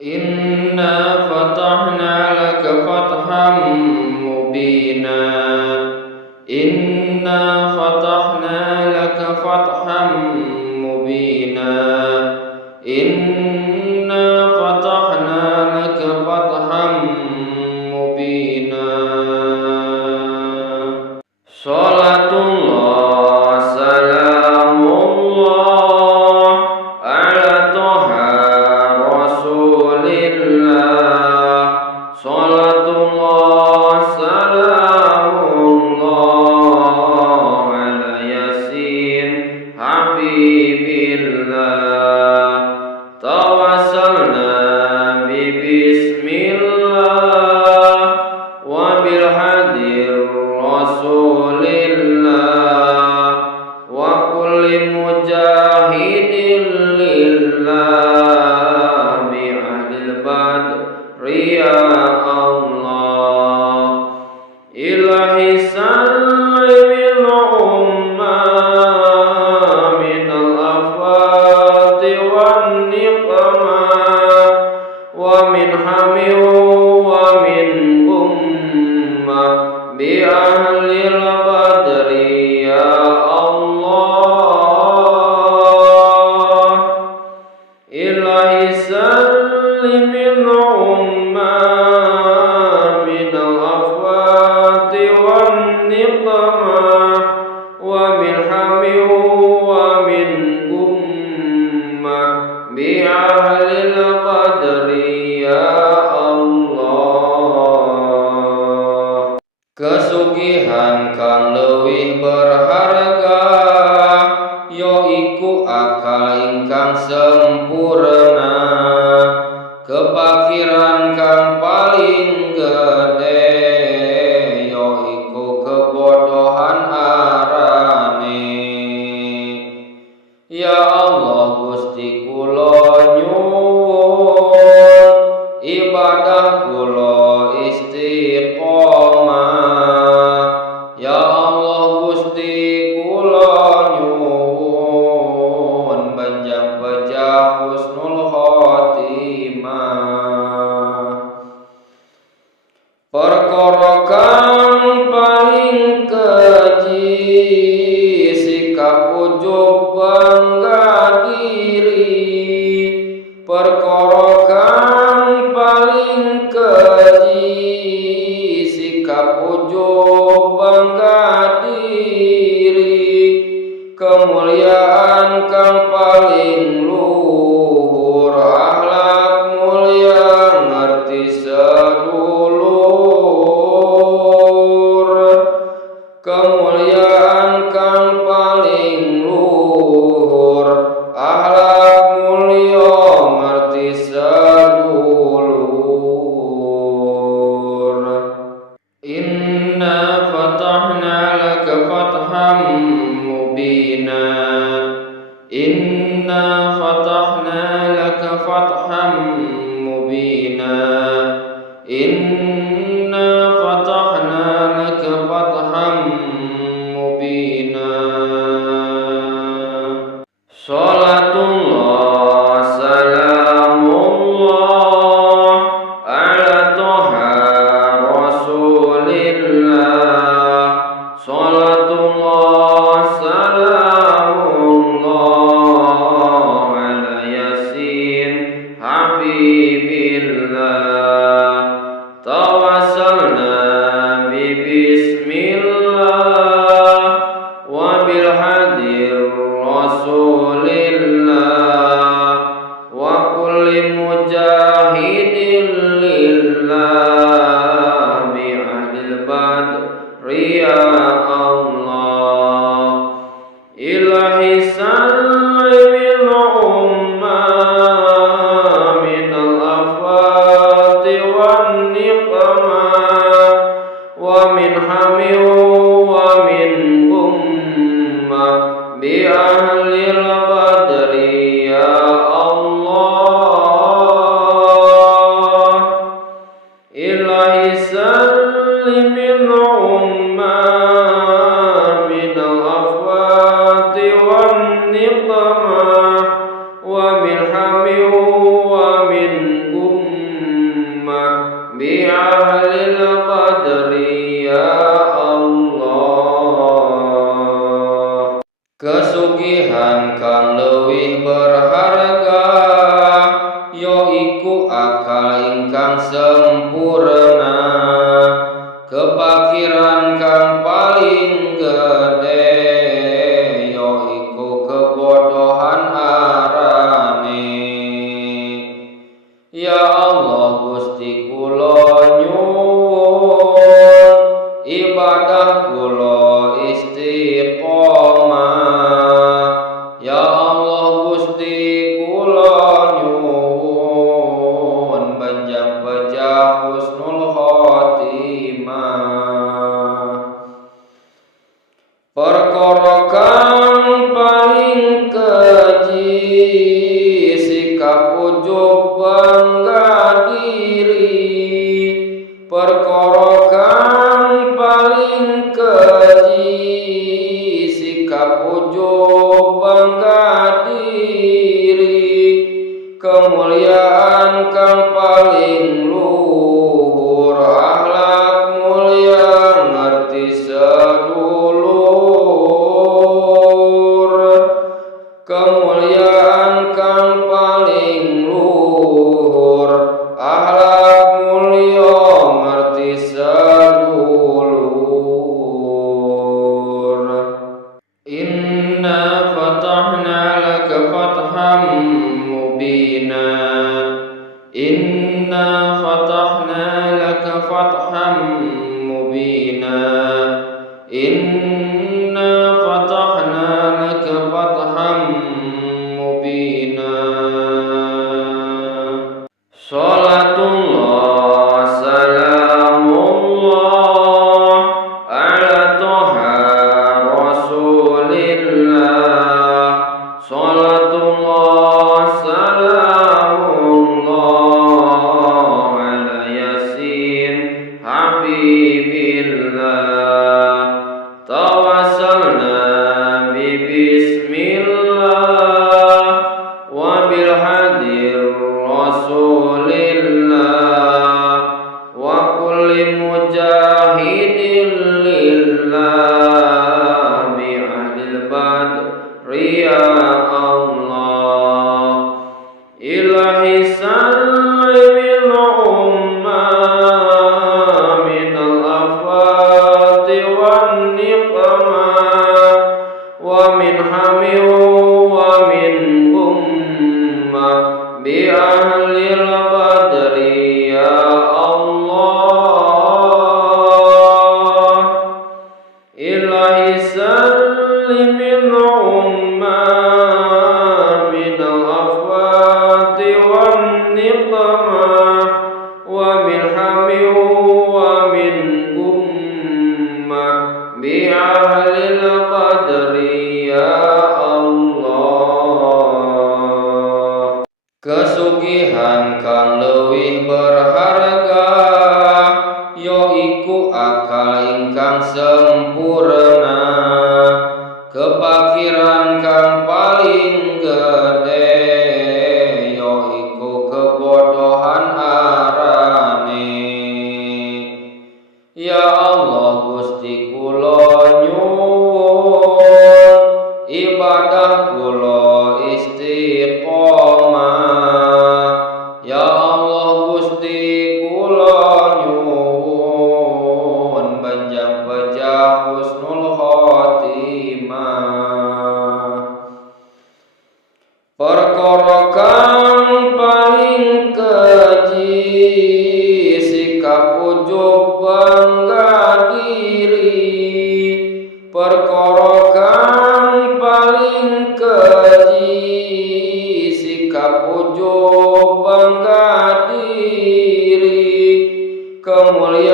Inna fatahna laka fatham mubina. Inna fatahna laka fatham mubina. Inna fatahna laka fatham mubina. Salatullah salamullah ala toha rasulillah. Salatullah salamullah ala yasin habibillah. Tawassalna bi bismillah wa bil hadir rasulillah wa kulli mujahidin lillah bi ahlil badri ya Allah. Ilahi sallimil ummah minal afati wan niqmah wa min hami wa min ummah bi ahlil badri ya Allah. Ilahi sallimil ummah minal afati wan niqmah wa min hami wa min ummah bi ahlil badri ya Allah. Kesugihan kang leuwih berharga yaiku akal ingkang sempurna, kepakiran kang paling gede yaiku kebodohan arane. Ya Allah Gusti kula nyuwun ibadah kula istiqomah. Ya Allah Gusti kula nyuwun banjang bejah husnul khotimah. Perkara kang paling keji sikap ujub bangga diri. Perkara kang paling keji sikap ujub bangga diri. Kemuliaan kang paling luhur akhlak mulia ngerti sedulur. Kemuliaan kang paling luhur akhlak mulia ngerti sedulur. Ya Allah Gusti kula nyuwun ibadah kula istiqomah. Ya Allah Gusti kula nyuwun banjang bejah husnul khotimah. Perkara kang paling keji sikap ujub bangga diri. Perkara kang paling keji sikap ujub bangga diri. Kemuliaan kang paling luhur akhlak mulia ngerti sedulur. Kemuliaan kang paling luhur akhlak mulia ngerti sedulur. Inna fatahna laka fatham mubina. Inna fatahna laka fatham mubina. Inna fatahna laka fatham mubina. Salatullah salamullah ala toha rasulillah. Salatullah salamullah ala yasin habibillah. Tawassalna bi bismillah wa bil hadir rasulillah wa kulli mujahidin lillah bi ahlil badri ya Allah. Ilahi salli min ummah min al-afati wan niqmah wa min hami wa min ummah bi ahlil badri ya Allah. Ilahi salli min ummah min al-afati wan niqmah wa min hami wa min ummah bi ahlil badri ya Allah. Kesugihan kang leuwih berharga yaiku akal ingkang sempurna. Kepakiran kang paling gede yaiku kebodohan arane. Ya Allah Gusti kula nyuwun ibadah kula istiqomah. Ya Allah Gusti kula nyuwun banjang bejah husnul khotimah. Perkara kang paling keji sikap ujub bangga diri. Perkara kang paling keji sikap ujub bangga diri. Kemuliaan